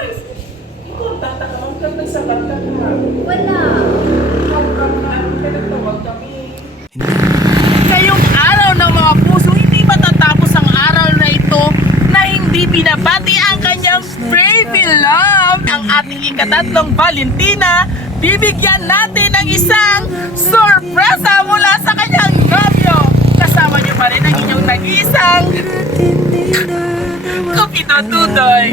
Ikaw, tatakawag ka, nagsabat ka ka. Wala. Ikaw ka, pinagtawag kami. Ngayong araw ng mga puso, hindi matatapos ang araw na ito na hindi binabati ang kanyang baby love. Ang ating ikatatlong Valentina, bibigyan natin ng isang sorpresa mula sa kanyang nobyo. Kasama niyo pa rin ang inyong nag-iisang Kupito Tutoy.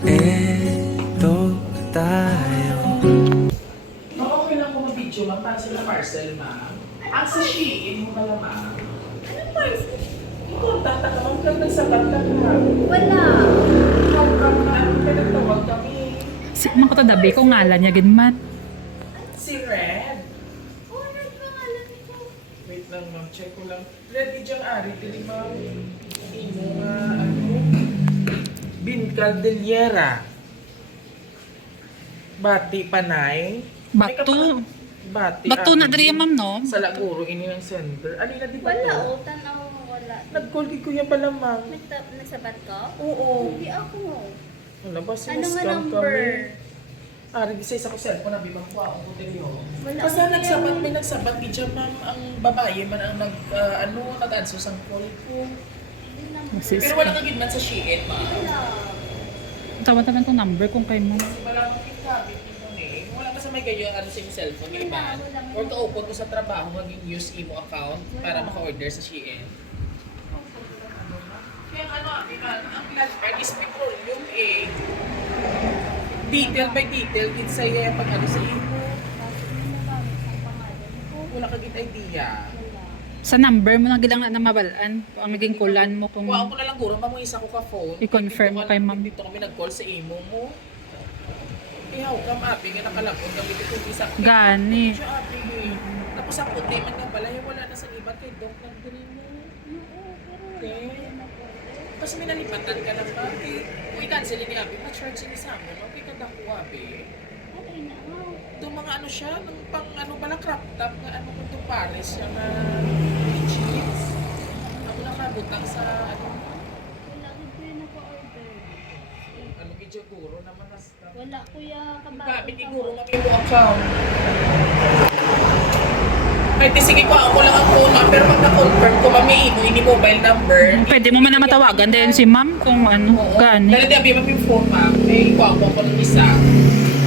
Eto tayo. Okay lang kung mag-video, ma'am, para sila parcel, ma'am. Ang sa Shein mo pala, ma'am. Anong parcel? Ikaw, tatakawag ka, nagsabat ka ka. Wala. Ikaw ka, pinagtawag kami. Si man ko tadabi ko ngalan niya ginman. Si Red. Oh, ano pangalan nito? Wait lang, ma'am. Check ko lang. Red, di diyang ari. Dili, ma'am. Imo nga, Bin Caldellera. Bati Panay. Batu. Bati. Batu na diri ma'am no. Sa Laguro, ini ng sender. Alina, di ba Wala, to? oh. Tanaw mo, wala. Nag-call kay Kuya pala, ma'am. Nagsabat ka? Oo. Hindi ako. Wala ba, Ano nga siniscam number? kami. Ari, di sa ko cellphone na bibang ko ako hotelyo. Wala. Basta nagsabat, may nagsabat di dyan, ma'am. Ang babae man ang nag-answer sa call ko. Masis. Pero wala kang gidman sa Shein, ma'am. Wala. Tawa-tawa kong number kung kay mo. Wala kang kitabit nito eh. Wala ka sa may gayo ano sa iyong cellphone, yung iba. Wala. Or ka-open mo sa trabaho, maging use imo account para maka-order sa Shein. Kaya ano, ang platform is petroleum eh. Detail by detail, din sa iya pag ano sa imo. Wala ka gid idea. Sa number mo na gilang na mabalaan. Ang maging kulan mo kung Kuha ko na lang guro, mamo isa ko ka phone. I-confirm Dito ka- kay ma'am. Dito kami nag-call sa imo mo. Ihaw ka maapi, nga nakalapon kami dito isa. gani. Siya api eh. Tapos ang puti man nga pala, wala na sa iba kay Doc nagdali mo. Tapos may nalipatan ka na ba? Kung i-cancel ni Abi, ma-charge ni sa amin. Okay ka dako, Abi. Doon mga ano siya, nung pang ano pala crop top, nga ano ko itong Paris, siya na jeans. Ako nakabutang sa ano, Wala ko kuya naka-order. ano video guro naman na stuff. Wala kuya Yung kabago. gabi ni guro nga may account. Pwede sige ko, ako lang ang phone, ma'am, pero pag na-confirm ko, ma'am, may imo, ini mobile number. Pwede mo man na matawagan din si ma'am kung ano. Gani. Dahil di abi ma'am yung phone, ma'am, may ikuha ko ng isa.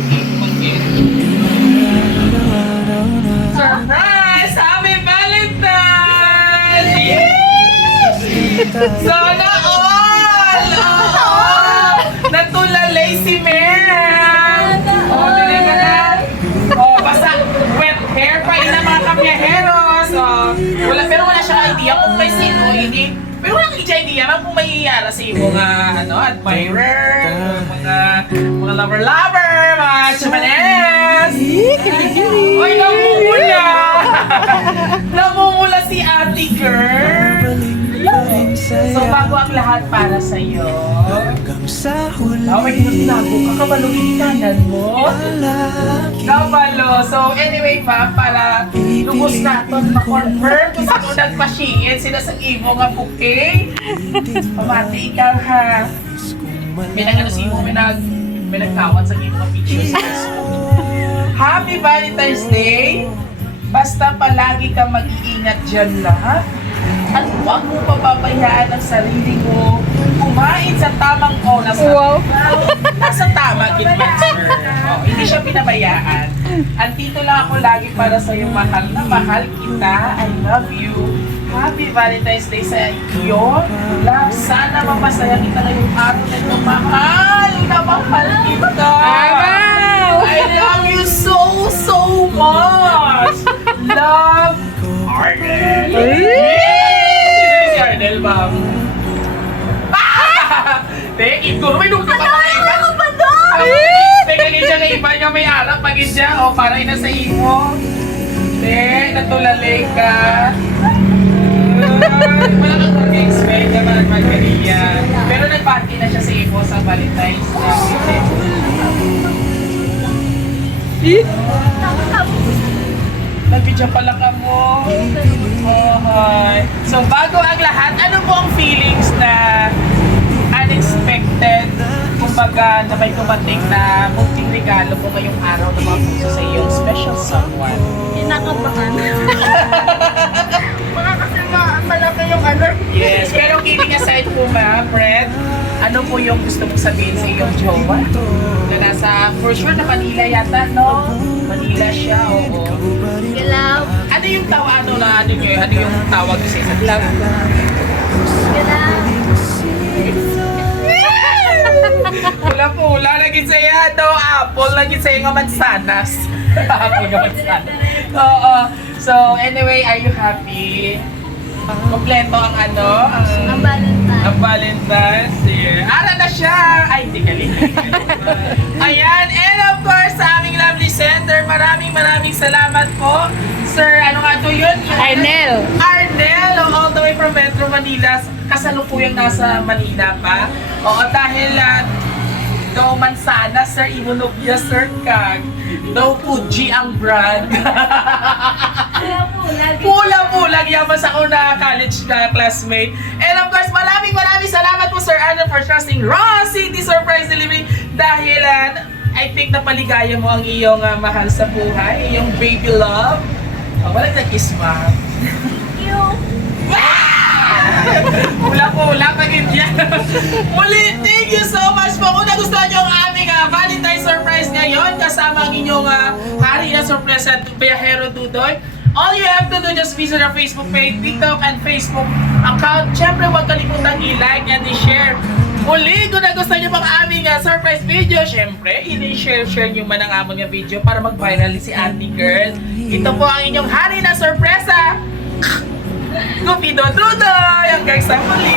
Imo mag-get. Surprise! Happy Valentine's! Yes! Sana all! Oo! Natulalay si Ma'am! O, dali ka na. O, basta wet hair pa rin ang mga kabiyaheros. O, pero wala siyang idea kung may sino. Hindi. Pero walang idea, ma'am, kung may iyara sa iyo mga admirer, mga lover-lover, mga chamanes. Uy, namumula! Namumula si ate girl. So, bago ang lahat para sa'yo. May tinago ka, kabalugin kanan mo. Kabalo. So, anyway pa, para lubos natin ma-confirm kung sino nagpa-shiin, sila sa imo nga bouquet. Pamati ikaw ha. May nag-ano si imo, may nagkawat sa imo nga pictures sa Facebook. Happy Valentine's Day! Basta palagi kang mag-iingat dyan lahat. At huwag mo papabayaan ang sarili mo. Kumain sa tamang oras. Wow! Nasa tama, Gitmaster. Oh, hindi siya pinabayaan. Andito lang ako lagi para sa iyo, mahal na mahal kita. I love you. Happy Valentine's Day sa iyo. Love, sana mapasaya kita ngayong araw na ito. Mahal na mahal kita. I love you so, so much. Love, Arnel. Sino si Arnel, ma'am? Thank you. May nung ka pa na iba. Ano ba doon? Teka, ganyan na iba nga may arap. Pagin siya. O, para ina sa imo. Natulalay ka. Wala kang mag-expect na mag-Maria. Pero nag-party na siya sa imo sa Valentine's Day. Nag-video pala ka mo. So, bago ang lahat, ano po ang feelings na unexpected na may dumating na munting regalo po ngayong araw ng mga puso sa iyong special someone? Kinakabahan. Baka kasi malaki yung ano. Yes, pero kidding aside po ba, Fred, ano po yung gusto mong sabihin sa iyong jowa? Na nasa, for sure na Manila yata, no? Manila siya, oo. Galaw. Ano yung tawag, ano yung tawag sa isa't isa? Galaw. Pula-pula, lagi saya daw apple, lagi saya nga mansanas. Apple nga mansanas. Oo. So, anyway, are you happy? Kompleto ang ano? Ang Valentine. Ang Valentine's. Yeah. Ara na siya! Ay, hindi galing. Ayan, and of course, sa aming lovely center, maraming salamat po. Sir, ano nga to yun? Arnel. Arnel, all the way from Metro Manila. Kasalukuyang nasa Manila pa. Oo, dahil daw Mansana, Sir Imunobia, Sir Kag. Daw Fuji ang brand. Pula-pulang yaman sa ako na college na classmate. And of course, maraming salamat po Sir Arnold for trusting Raw City Surprise Delivery dahil I think napaligaya mo ang iyong mahal sa buhay, iyong baby love. Oh, walang nag-kiss ba? Pula-pula, pagin yan. Muli, thank you so much po. Kung nagustuhan nyo ang aming Valentine's surprise ngayon, kasama ang inyong hari na sorpresa at Biyahero Dudoy, all you have to do, just visit our Facebook page, TikTok, and Facebook account. Siyempre, huwag kalimutang i-like and i-share. Muli, kung nagustuhan nyo pang aming surprise video, siyempre, i-share nyo man ang aming video para mag-viral si Auntie Girl. Ito po ang inyong hari na sorpresa. Cupido Dudoy! Hanggang sa muli!